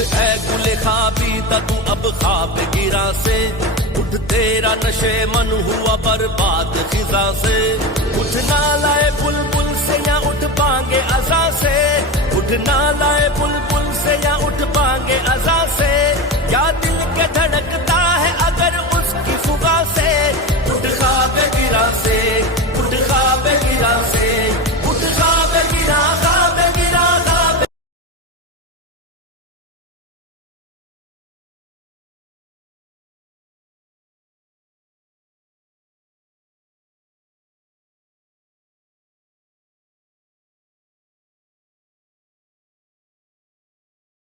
ऐ गुले खाबीता तू अब खाब गिरा से, उठ तेरा नशे मन हुआ बर्बाद खिजा से। उठ ना लाए बुलबुल से या उठ पांगे अज़ा से, उठ ना लाए बुलबुल से या